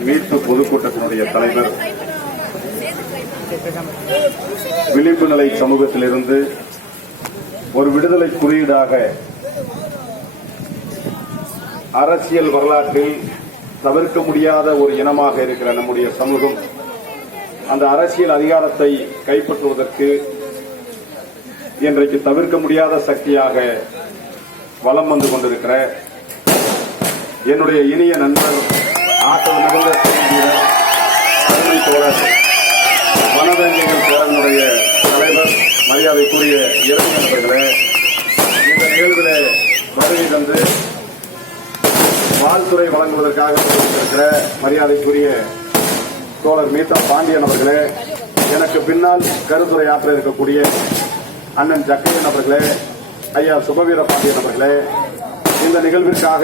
மீட்பு பொதுக்கூட்டத்தினுடைய தலைவர் விழிப்பு நிலை சமூகத்திலிருந்து ஒரு விடுதலை குறியீடாக அரசியல் வரலாற்றில் தவிர்க்க முடியாத ஒரு இனமாக இருக்கிற நம்முடைய சமூகம் அந்த அரசியல் அதிகாரத்தை கைப்பற்றுவதற்கு இன்றைக்கு தவிர்க்க முடியாத சக்தியாக வலம் வந்து கொண்டிருக்கிற என்னுடைய இனிய நண்பர் ஆற்றல் மிகுந்த வீரர் அருமை தோழர் வனவேங்கைகள் பேரனுடைய தலைவர் மரியாதைக்குரிய இளைஞர் அவர்களே இந்த நிகழ்விலே வருகை தந்து வாழ்த்துறை வழங்குவதற்காக இருக்கிற மரியாதைக்குரிய தோழர் மீதா பாண்டியன் அவர்களே எனக்கு பின்னால் கருத்துரை ஆற்ற இருக்கக்கூடிய அண்ணன் ஜக்கையன் அவர்களே ஐயா சுபவீர பாண்டியன் அவர்களே இந்த நிகழ்விற்காக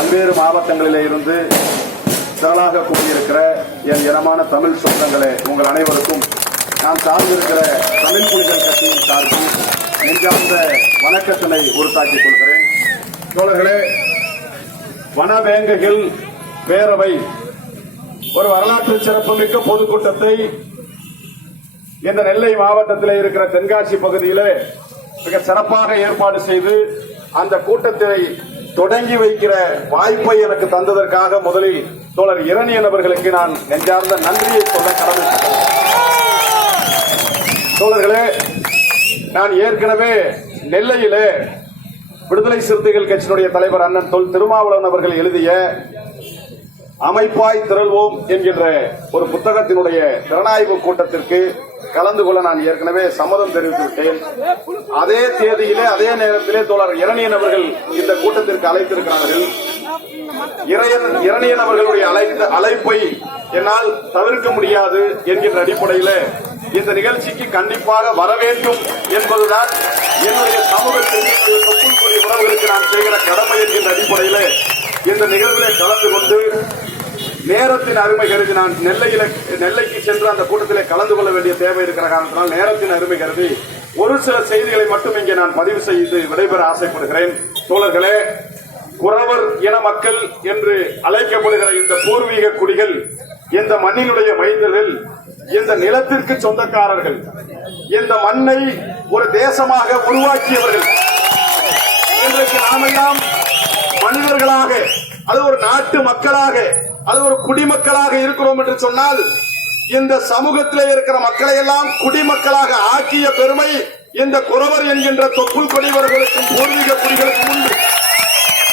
பல்வேறு மாவட்டங்களிலே இருந்து திரளாக கூடியிருக்கிற என் இனமான தமிழ் சொந்தங்களே உங்கள் அனைவருக்கும் நான் சார்ந்திருக்கிற தமிழ் புலிகள் கட்சியின் சார்பில் நெஞ்சார்ந்த வணக்கத்தினை உறுத்தாக்கிக் கொள்கிறேன். தோழர்களே வனவேங்குகள் பேரவை ஒரு வரலாற்று சிறப்புமிக்க பொதுக்கூட்டத்தை இந்த நெல்லை மாவட்டத்தில் இருக்கிற தென்காசி பகுதியிலே மிக சிறப்பாக ஏற்பாடு செய்து அந்த கூட்டத்தை தொடங்கி வைக்கிற வாய்ப்பை எனக்கு தந்ததற்காக முதலில் தோழர் இரணியன் அவர்களுக்கு நான் நெஞ்சார்ந்த நன்றியை சொல்ல கடமைப்பட்டேன். தோழர்களே நான் ஏற்கனவே நெல்லையிலே விடுதலை சிறுத்தைகள் கட்சியினுடைய தலைவர் அண்ணன் தொல் திருமாவளவன் அவர்கள் எழுதிய அமைப்பாய் திரள்வோம் என்கின்ற ஒரு புத்தகத்தினுடைய திறனாய்வு கூட்டத்திற்கு கலந்து கொள்ள நான் ஏற்கனவே சம்மதம் தெரிவித்துவிட்டேன். அதே தேதியிலே அதே நேரத்திலே தோழர் இரணியன் அவர்கள் இந்த கூட்டத்திற்கு அழைத்திருக்கிறார்கள். இரணியன் அவர்களுடைய அழைத்த அழைப்பை என்னால் தவிர்க்க முடியாது என்கின்ற அடிப்படையில் இந்த நிகழ்ச்சிக்கு கண்டிப்பாக வர வேண்டும் என்பதுதான் என்னுடைய சமூகத்தில் உறவுகளுக்கு நான் செய்கிற கடமை என்கின்ற அடிப்படையில் இந்த நிகழ்வில் கலந்து கொண்டு நேரத்தின் அருமை கருதி நான் நெல்லையில நெல்லைக்கு சென்று அந்த கூட்டத்திலே கலந்து கொள்ள வேண்டிய தேவை இருக்கிற காரணத்தினால் நேரத்தின் அருமை கருதி ஒரு சில செய்திகளை மட்டும் இங்கே நான் பதிவு செய்து விடைபெற ஆசைப்படுகிறேன். தோழர்களே குறவர் இன மக்கள் என்று அழைக்கப்படுகிற இந்த பூர்வீக குடிகள் இந்த மண்ணினுடைய மைந்தர்கள் இந்த நிலத்திற்கு சொந்தக்காரர்கள் இந்த மண்ணை ஒரு தேசமாக உருவாக்கியவர்கள் இன்றைக்கு நாமெல்லாம் மனிதர்களாக அது ஒரு நாட்டு மக்களாக அது ஒரு குடிமக்களாக இருக்கிறோம் என்று சொன்னால் இந்த சமூகத்தில் இருக்கிற மக்களை எல்லாம் குடிமக்களாக ஆக்கிய பெருமை இந்த குறவர் என்கின்ற தொப்புள் கொடிவர்களுக்கும் பூர்வீக குடிகளுக்கும் உண்டு.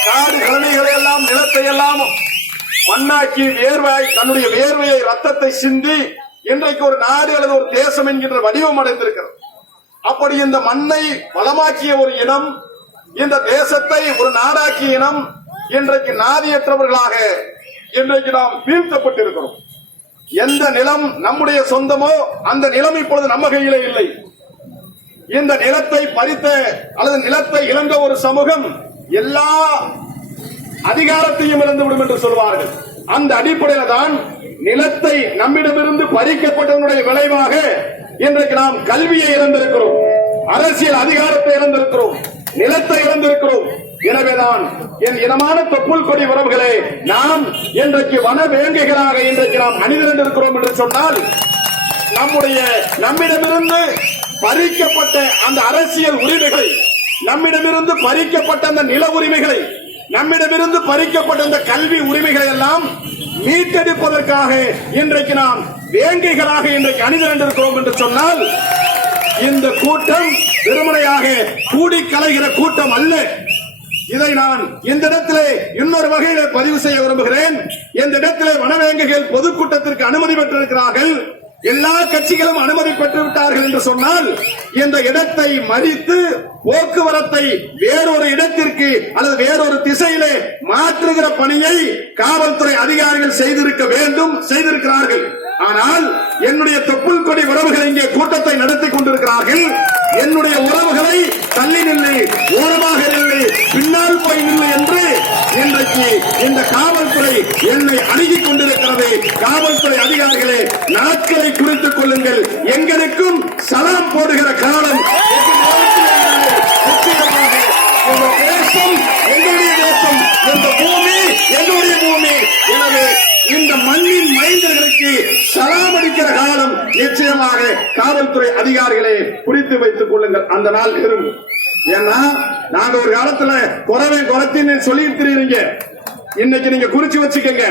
காடு கழனிகளை எல்லாம் நிலத்தை எல்லாம் மண்ணாக்கி வேர்வாய் தன்னுடைய வேர்வையை ரத்தத்தை சிந்தி இன்றைக்கு ஒரு நாடு அல்லது ஒரு தேசம் என்கின்ற வடிவம் அடைந்திருக்கிறது. அப்படி இந்த மண்ணை வளமாக்கிய ஒரு இனம் இந்த தேசத்தை ஒரு நாடாக்கிய இனம் இன்றைக்கு நாதியற்றவர்களாக இன்றைக்கு நாம் வீழ்த்தப்பட்டிருக்கிறோம். எந்த நிலம் நம்முடைய சொந்தமோ அந்த நிலம் இப்பொழுது நம்ம கையிலே இல்லை. இந்த நிலத்தை பறித்த அல்லது நிலத்தை இழந்த ஒரு சமூகம் எல்லா அதிகாரத்தையும் இழந்துவிடும் என்று சொல்வார்கள். அந்த அடிப்படையில் தான் நிலத்தை நம்மிடமிருந்து பறிக்கப்பட்டவனுடைய விளைவாக இன்றைக்கு நாம் கல்வியை இழந்திருக்கிறோம். அரசியல் அதிகாரத்தை இழந்திருக்கிறோம். நிலத்தை இழந்திருக்கிறோம். எனவேதான் என் இனமான தொப்புள் கொடி உறவுகளே நாம் இன்றைக்கு வன வேங்கைகளாக இன்றைக்கு நாம் அணிதிரண்டிருக்கிறோம் என்று சொன்னால் நம்முடைய நம்மிடமிருந்து பறிக்கப்பட்ட அந்த அரசியல் உரிமைகளை நம்மிடமிருந்து பறிக்கப்பட்ட அந்த நில உரிமைகளை நம்மிடமிருந்து பறிக்கப்பட்ட அந்த கல்வி உரிமைகளை எல்லாம் மீட்டெடுப்பதற்காக இன்றைக்கு நாம் வேங்கைகளாக இன்றைக்கு அணிதிரண்டிருக்கிறோம் என்று சொன்னால் இந்த கூட்டம் வெறுமனையாக கூடி கலைகிற கூட்டம் அல்ல. இதை நான் இந்த இடத்திலே இன்னொரு வகையிலே பதிவு செய்ய விரும்புகிறேன். இந்த இடத்திலே வனவேங்குகள் பொதுக்கூட்டத்திற்கு அனுமதி பெற்றிருக்கிறார்கள். எல்லா கட்சிகளும் அனுமதி பெற்று விட்டார்கள் என்று சொன்னால் இந்த இடத்தை மறித்து போக்குவரத்தை வேறொரு இடத்திற்கு அல்லது வேறொரு திசையிலே மாற்றுகிற பணியை காவல்துறை அதிகாரிகள் செய்திருக்க வேண்டும் செய்திருக்கிறார்கள். ஆனால் என்னுடைய தொப்புள் கொடி உறவுகள் இங்கே கூட்டத்தை நடத்தி கொண்டிருக்கிறார்கள். என்னுடைய உறவுகளை தள்ளி நில்லு ஓரமாக நில்லு பின்னால் போய் நில்லு என்று இன்றைக்கு இந்த காவல்துறை என்னை அணுகிக் கொண்டிருக்கிறது. காவல்துறை அதிகாரிகளே நாட்களை குறித்துக் கொள்ளுங்கள். எங்களுக்கும் சலாம் போடுகிற காலம் நிச்சயமாக தேசம் எங்களுடைய தேசம் இந்த பூமி எங்களுடைய பூமி. எனவே இந்த மண்ணின் மைந்தர்களுக்கு சலாம் அடிக்கிற காலம் நிச்சயமாக காவல்துறை அதிகாரிகளே குறித்து வைத்துக் கொள்ளுங்கள் அந்த நாள் நெருங்கும் ஏன்னா நாங்க ஒரு காலத்துல குறவை குறைத்தின்னு சொல்லியிருக்கிறீங்க. இன்னைக்கு நீங்க குறிச்சு வச்சுக்கங்க.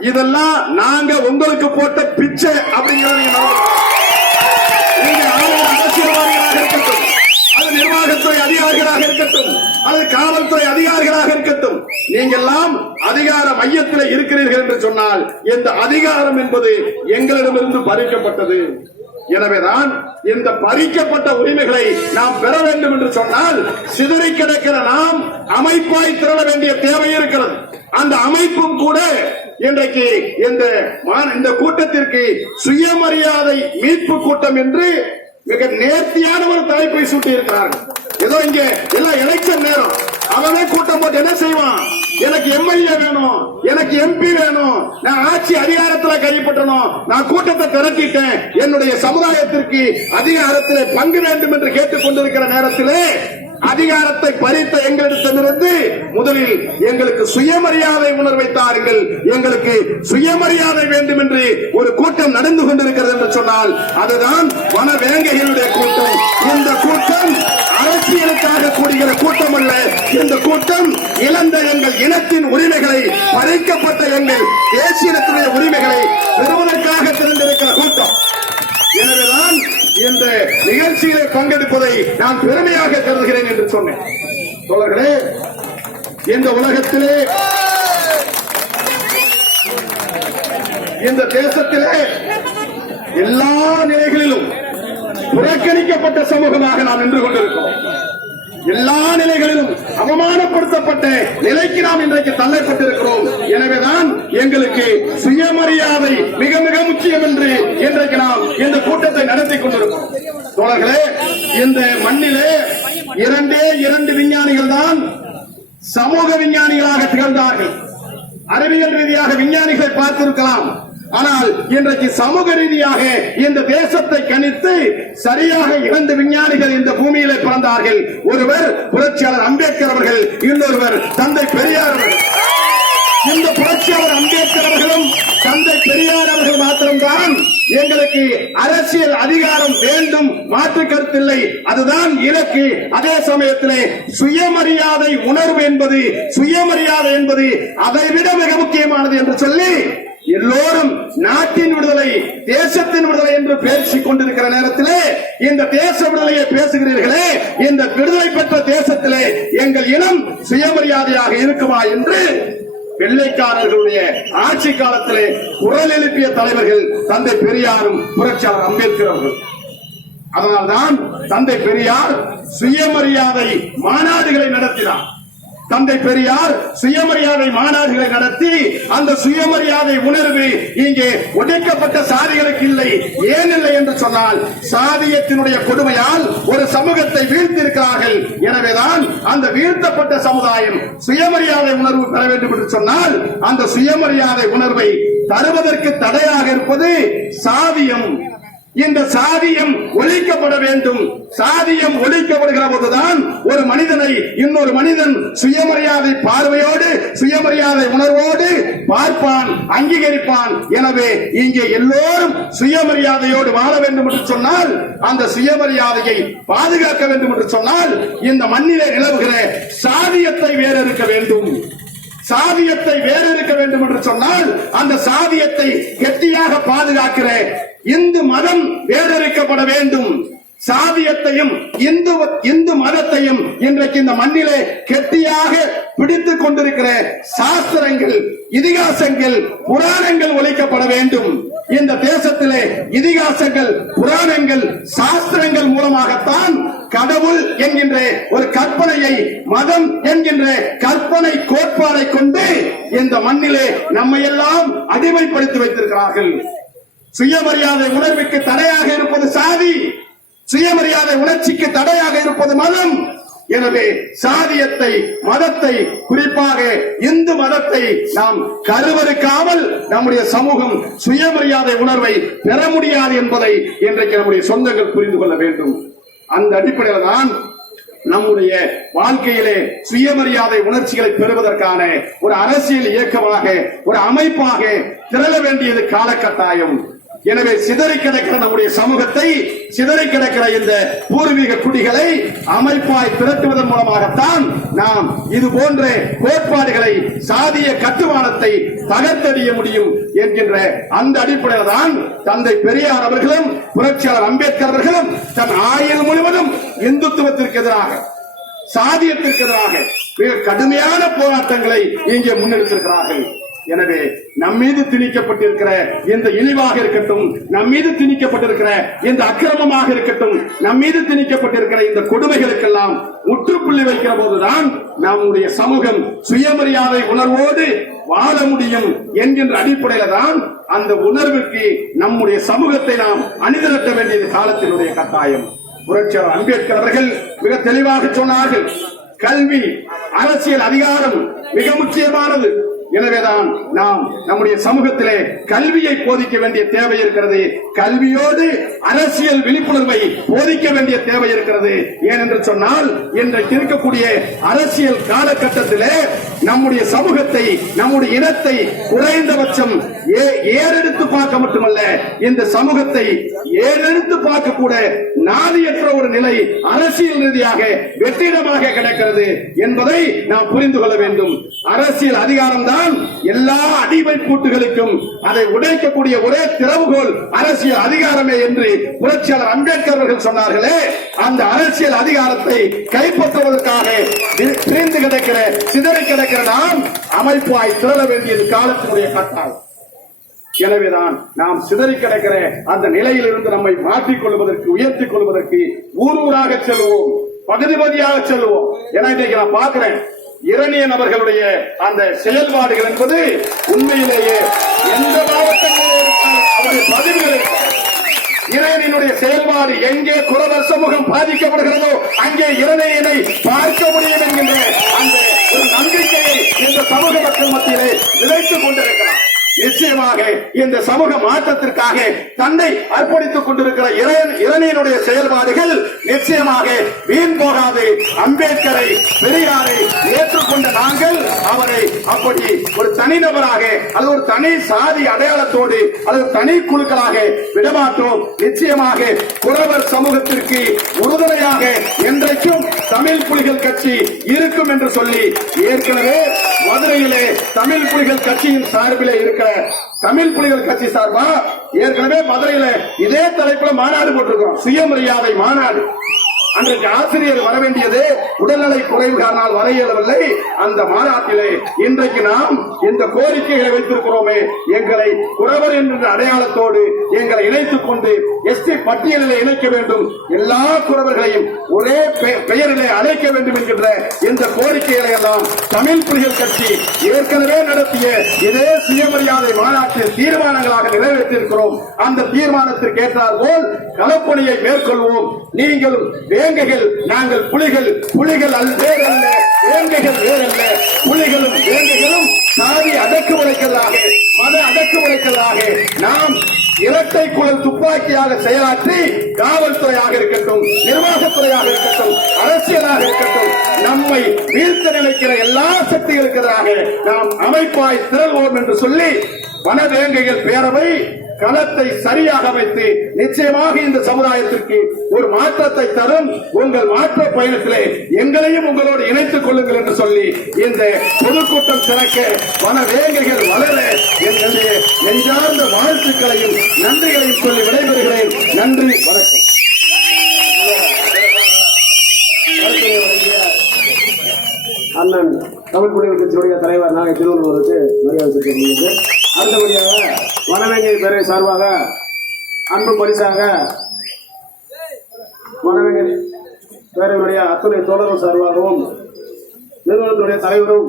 இதெல்லாம் நாங்க உங்களுக்கு போட்ட பிச்சை அப்படிங்கறத நீங்க அரசியல்வாதிகளாக இருக்கட்டும் அது நிர்வாகத்துறை அதிகாரிகளாக இருக்கட்டும் அது காவல்துறை அதிகாரிகளாக இருக்கட்டும். நீங்க எல்லாம் அதிகார மையத்தில் இருக்கிறீர்கள் என்று சொன்னால் இந்த அதிகாரம் என்பது எங்களிடமிருந்து பறிக்கப்பட்டது. எனவேதான் இந்த பறிக்கப்பட்ட உரிமைகளை நாம் பெற வேண்டும் என்று சொன்னால் சிதறி கிடக்கிற நாம் அமைப்பாய் திரள வேண்டிய தேவை இருக்கிறது. அந்த அமைப்பும் கூட இன்றைக்கு இந்த இந்த கூட்டத்திற்கு சுயமரியாதை மீட்பு கூட்டம் என்று மிக நேர்த்தியான ஒரு தலைப்பை சூட்டி இருக்கிறார்கள் ஏதோ இங்க எல்லாம் எலெக்ஷன் நேரம். அவனே கூட்டம் போட்டு என்ன செய்வான்? எனக்கு எம்எல்ஏ வேணும் எனக்கு எம்பி வேணும் நான் ஆட்சி அதிகாரத்துல கைப்பற்றணும் நான் கூட்டத்தை திரட்டிட்டேன் என்னுடைய சமுதாயத்திற்கு அதிகாரத்திலே பங்கு வேண்டும் என்று கேட்டுக் கொண்டிருக்கிற நேரத்திலே அதிகாரத்தை பறித்த எங்களிடத்திலிருந்து முதலில் எங்களுக்கு சுயமரியாதை உணர்வை தாருங்கள். எங்களுக்கு சுயமரியாதை வேண்டும் என்று ஒரு கூட்டம் நடந்து கொண்டிருக்கிறது என்று சொன்னால் அதுதான் வனவேங்கைகளுடைய கூட்டம். இந்த கூட்டம் அரசியலுக்காக கூடுகிற கூட்டம் அல்ல இந்த கூட்டம் இழந்த எங்கள் இனத்தின் உரிமைகளை பறிக்கப்பட்ட எங்கள் தேசியத்தினுடைய உரிமைகளை பெறுவதற்காக திறந்திருக்கிற கூட்டம் எனவேதான் இந்த நிகழ்ச்சியிலே பங்கெடுப்பதை நான் பெருமையாக கருதுகிறேன் என்று சொன்னேன். தோழர்களே இந்த உலகத்திலே இந்த தேசத்திலே எல்லா நிலைகளிலும் புறக்கணிக்கப்பட்ட சமூகமாக நாம் நின்று கொண்டிருக்கிறோம். எல்லா நிலைகளிலும் அவமானப்படுத்தப்பட்ட நிலைக்கு நாம் இன்றைக்கு தள்ளப்பட்டிருக்கிறோம். எனவேதான் எங்களுக்கு சுயமரியாதை மிக மிக முக்கியம் என்று இன்றைக்கு நாம் இந்த கூட்டத்தை நடத்தி கொண்டிருக்கிறோம். தோழர்களே இந்த மண்ணிலே இரண்டே இரண்டு விஞ்ஞானிகள் தான் சமூக விஞ்ஞானிகளாக திகழ்ந்தார்கள். அறிவியல் ரீதியாக விஞ்ஞானிகளை பார்த்திருக்கலாம். ஆனால் இன்றைக்கு சமூக ரீதியாக இந்த தேசத்தை கணித்து சரியாக இரண்டு விஞ்ஞானிகள் இந்த பூமியில பிறந்தார்கள். ஒருவர் புரட்சியாளர் அம்பேத்கர் அவர்கள் இன்னொருவர் தந்தை பெரியார் அவர்கள். இந்த புரட்சியாளர் அம்பேத்கர் அவர்களும் தந்தை பெரியார் அவர்கள் மாத்திரம்தான் எங்களுக்கு அரசியல் அதிகாரம் வேண்டும் மாற்று கருத்தில்லை அதுதான் இலக்கு. அதே சமயத்திலே சுயமரியாதை உணர்வு என்பது சுயமரியாதை என்பது அதைவிட மிக முக்கியமானது என்று சொல்லி எல்லோரும் நாட்டின் விடுதலை தேசத்தின் விடுதலை என்று பேசிக் கொண்டிருக்கிற நேரத்திலே இந்த தேச விடுதலையை பேசுகிறீர்களே இந்த விடுதலை பெற்ற தேசத்திலே எங்கள் இனம் சுயமரியாதையாக இருக்குமா என்று வெள்ளைக்காரர்களுடைய ஆட்சி காலத்திலே குரல் எழுப்பிய தலைவர்கள் தந்தை பெரியாரும் புரட்சியாளர் அம்பேத்கர் அவர்கள். அதனால்தான் தந்தை பெரியார் சுயமரியாதை மாநாடுகளை நடத்தினார். தந்தை பெரியார் சுயமரியாதை மாநாடுகளை நடத்தி அந்த சுயமரியாதை உணர்வு இங்கே ஒடுக்கப்பட்ட சாதிகளுக்கு இல்லை ஏன் இல்லை என்று சொன்னால் சாதியத்தினுடைய கொடுமையால் ஒரு சமூகத்தை வீழ்த்திருக்கிறார்கள் எனவேதான் அந்த வீழ்த்தப்பட்ட சமுதாயம் சுயமரியாதை உணர்வு பெற வேண்டும் என்று சொன்னால் அந்த சுயமரியாதை உணர்வை தருவதற்கு தடையாக இருப்பது சாதியம். இந்த சாதியம் ஒழிக்கப்பட வேண்டும். சாதியம் ஒழிக்கப்படுகிற போதுதான் ஒரு மனிதனை இன்னொரு மனிதன் சுயமரியாதை பார்வையோடு சுயமரியாதை உணர்வோடு பார்ப்பான் அங்கீகரிப்பான். எனவே இங்கே எல்லோரும் சுயமரியாதையோடு வாழ வேண்டும் என்று சொன்னால் அந்த சுயமரியாதையை பாதுகாக்க வேண்டும் என்று சொன்னால் இந்த மண்ணிலே நிலவுகிற சாதியத்தை வேறறுக்க வேண்டும். சாதியத்தை வேறறுக்க வேண்டும் என்று சொன்னால் அந்த சாதியத்தை கெட்டியாக பாதுகாக்கிற இந்து மதம் வேறறுக்கப்பட வேண்டும். சாதியத்தையும் இந்து இந்து மதத்தையும் இன்றைக்கு இந்த மண்ணிலே கெட்டியாக பிடித்துக் கொண்டிருக்கிற சாஸ்திரங்கள் இதிகாசங்கள் புராணங்கள் ஒழிக்கப்பட வேண்டும். இந்த தேசத்திலே இதிகாசங்கள் புராணங்கள் சாஸ்திரங்கள் மூலமாகத்தான் கடவுள் என்கின்ற ஒரு கற்பனையை மதம் என்கின்ற கற்பனை கோட்பாடை கொண்டு இந்த மண்ணிலே நம்மை எல்லாம் அடிமைப்படுத்தி வைத்திருக்கிறார்கள். சுயமரியாதை உணர்வுக்கு தடையாக இருப்பது சாதி. சுயமரியாதை உணர்ச்சிக்கு தடையாக இருப்பது மதம். எனவே சாதியத்தை மதத்தை குறிப்பாக இந்து மதத்தை நாம் கருவறுக்காமல் நம்முடைய சமூகம் சுயமரியாதை உணர்வை பெற முடியாது என்பதை இன்றைக்கு நம்முடைய சொந்தங்கள் புரிந்து கொள்ள வேண்டும். அந்த அடிப்படையில் தான் நம்முடைய வாழ்க்கையிலே சுயமரியாதை உணர்ச்சிகளை பெறுவதற்கான ஒரு அரசியல் இயக்கமாக ஒரு அமைப்பாக திரள வேண்டியது காலகட்டாயம். எனவே சிதறி கிடக்கிற நம்முடைய சமூகத்தை சிதறி கிடக்கிற இந்த பூர்வீக குடிகளை அமைப்பாய் திரட்டுவதன் மூலமாகத்தான் நாம் இது போன்ற கோட்பாடுகளை சாதிய கட்டுமானத்தை தகர்த்தெறிய முடியும் என்கின்ற அந்த அடிப்படையில் தான் தந்தை பெரியார் அவர்களும் புரட்சியாளர் அம்பேத்கர் அவர்களும் தன் ஆயுள் முழுவதும் இந்துத்துவத்திற்கு எதிராக சாதியத்திற்கு எதிராக மிக கடுமையான போராட்டங்களை இங்கே முன்னெடுத்திருக்கிறார்கள். எனவே நம்மீது திணிக்கப்பட்டிருக்கிற இந்த இழிவாக இருக்கட்டும் நம்மீது திணிக்கப்பட்டிருக்கிற இந்த அக்கிரமமாக இருக்கட்டும் நம்மீது திணிக்கப்பட்டிருக்கிற இந்த கொடுமைகளுக்கெல்லாம் முற்றுப்புள்ளி வைக்கிற போதுதான் நம்முடைய சமூகம் சுயமரியாதை உணர்வோடு வாழ முடியும் என்கின்ற அடிப்படையில தான் அந்த உணர்வுக்கு நம்முடைய சமூகத்தை நாம் அணிதிரட்ட வேண்டியது காலத்தினுடைய கட்டாயம். புரட்சியாளர் அம்பேத்கர் அவர்கள் மிக தெளிவாக சொன்னார்கள் கல்வி அரசியல் அதிகாரம் மிக முக்கியமானது. எனவேதான் நாம் நம்முடைய சமூகத்திலே கல்வியை போதிக்க வேண்டிய தேவை இருக்கிறது. கல்வியோடு அரசியல் விழிப்புணர்வை போதிக்க வேண்டிய தேவை இருக்கிறது. ஏனென்று சொன்னால் இன்றைக்கு இருக்கக்கூடிய அரசியல் காலகட்டத்திலே நம்முடைய சமூகத்தை நம்முடைய இனத்தை குறைந்தபட்சம் ஏ- ஏறெடுத்து பார்க்க மட்டுமல்ல இந்த சமூகத்தை ஏறெடுத்து பார்க்க கூட நாதியற்ற ஒரு நிலை அரசியல் ரீதியாக வெற்றிடமாக கிடக்கிறது என்பதை நாம் புரிந்து கொள்ள வேண்டும். அரசியல் அதிகாரம் தான் எல்லா அடிமை கூட்டுகளுக்கும் அதை உடைக்கக்கூடிய ஒரே திறவுகோல் அரசியல் அதிகாரமே என்று புரட்சியாளர் அம்பேத்கர் அவர்கள் சொன்னார்களே அந்த அரசியல் அதிகாரத்தை கைப்பற்றுவதற்காக பிரிந்து கிடக்கிற சிதறி கிடக்கிற நாம் அமைப்பாய் திரள வேண்டியது காலத்தினுடைய கட்டாயம். எனவேதான் நாம் சிதறி கிடக்கிற அந்த நிலையிலிருந்து நம்மை மாற்றிக் கொள்வதற்கு உயர்த்திக் கொள்வதற்கு ஊர் ஊராக செல்வோம் பகுதி பகுதியாக செல்வோம். ஏன்னா இன்னைக்கு நான் பார்க்கிறேன் இரணியன் அவர்களுடைய அந்த செயல்பாடுகள் என்பது உண்மையிலேயே எந்த மாவட்டங்களிலே அவருடைய பதிவுகள் இறைவனுடைய செயல்பாடு எங்கே குரவர் சமூகம் பாதிக்கப்படுகிறதோ அங்கே இறைவனை பார்க்க முடியும் என்கின்ற அந்த ஒரு நம்பிக்கையை இந்த சமூக மக்கள் மத்தியிலே விதைத்துக் கொண்டிருக்கிறார். நிச்சயமாக இந்த சமூக மாற்றத்திற்காக தன்னை அர்ப்பணித்துக் கொண்டிருக்கிற இளைஞனுடைய செயல்பாடுகள் நிச்சயமாக வீண் போகாது. அம்பேத்கரை பெரியாரை ஏற்றுக்கொண்ட நாங்கள் அவரை அப்படி ஒரு தனிநபராக அது ஒரு தனி சாதி அடையாளத்தோடு அல்லது தனி குழுக்களாக விடமாட்டோம். நிச்சயமாக குறவர் சமூகத்திற்கு உறுதுணையாக என்றைக்கும் தமிழ் புலிகள் கட்சி இருக்கும் என்று சொல்லி ஏற்கனவே மதுரையிலே தமிழ் புலிகள் கட்சியின் சார்பிலே இருக்கிற தமிழ் புலிகள் கட்சி சார்பா ஏற்கனவே மதுரையில இதே தலைப்புல மாநாடு போட்டிருக்கிறோம். சுயமரியாதை மாநாடு. அன்றைக்கு ஆசிரியர் வர வேண்டியது உடல்நலை குறைவு காரணால் வர இயலவில்லை. அந்த மாநாட்டிலே இன்றைக்கு நாம் இந்த கோரிக்கைகளை வைத்திருக்கிறோமே. எங்களை குறவர் என்ற அடையாளத்தோடு எங்களை இணைத்துக் கொண்டு எஸ்டி பட்டியலில் இணைக்க வேண்டும். எல்லா குறவர்களையும் ஒரே பெயரிலே அழைக்க வேண்டும் என்கின்ற இந்த கோரிக்கைகளை எல்லாம் தமிழ் புலிகள் கட்சி ஏற்கனவே நடத்திய இதே சுயமரியாதை மாநாட்டில் தீர்மானங்களாக நிறைவேற்றியிருக்கிறோம். அந்த தீர்மானத்திற்கு ஏற்றார் போல் களப்பணியை மேற்கொள்வோம். நீங்கள் வேங்கைகள் நாங்கள் புலிகள் புலிகள் அல் வேறல்ல வேங்கைகள் வேறல்ல. புலிகளும் வேங்கைகளும் சாதி அடக்குமுறைகளாக மத அடக்குமுறைகளாக நாம் இரட்டை குழல் துப்பாக்கியாக செயலாற்றி காவல்துறையாக இருக்கட்டும் நிர்வாகத்துறையாக இருக்கட்டும் அரசியலாக இருக்கட்டும் நம்மை வீழ்த்த நினைக்கிற எல்லா சக்திகளுக்கு எதிராக நாம் அமைப்பாய் திரள்வோம் என்று சொல்லி வனவேங்கைகள் பேரவை களத்தை சரியாக வைத்து நிச்சயமாக இந்த சமுதாயத்திற்கு ஒரு மாற்றத்தை தரும் உங்கள் மாற்ற பயணத்திலே எங்களையும் உங்களோடு இணைத்துக் கொள்ளுங்கள் என்று சொல்லி இந்த பொதுக்கூட்டம் திறக்க வனவேங்கைகள் வளர என்னுடைய நெஞ்சார்ந்த வாழ்த்துக்களையும் நன்றிகளையும் சொல்லி விடைபெறுகிறேன். நன்றி வணக்கம். அண்ணன் தமிழ் குடியரசு கட்சியுடைய தலைவர் நாகை திருவள்ளுவருக்கு மரியாதை செலுத்தப்படுகிறது அடுத்தபடியாக வனவேங்கை பேரவை சார்பாக அன்பு பரிசாக வனவேங்கை பேரவையுடைய அத்துணை தோழர்கள் சார்பாகவும் நிறுவனத்துடைய தலைவரும்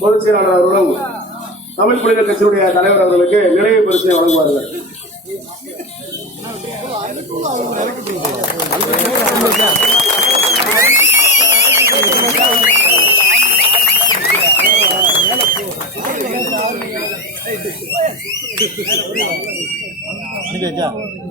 பொதுச் செயலாளர் அவர்களும் தமிழ் புலிகள் கட்சியுடைய தலைவர் அவர்களுக்கு நினைவு பரிசை வழங்குவார்கள். 那边叫。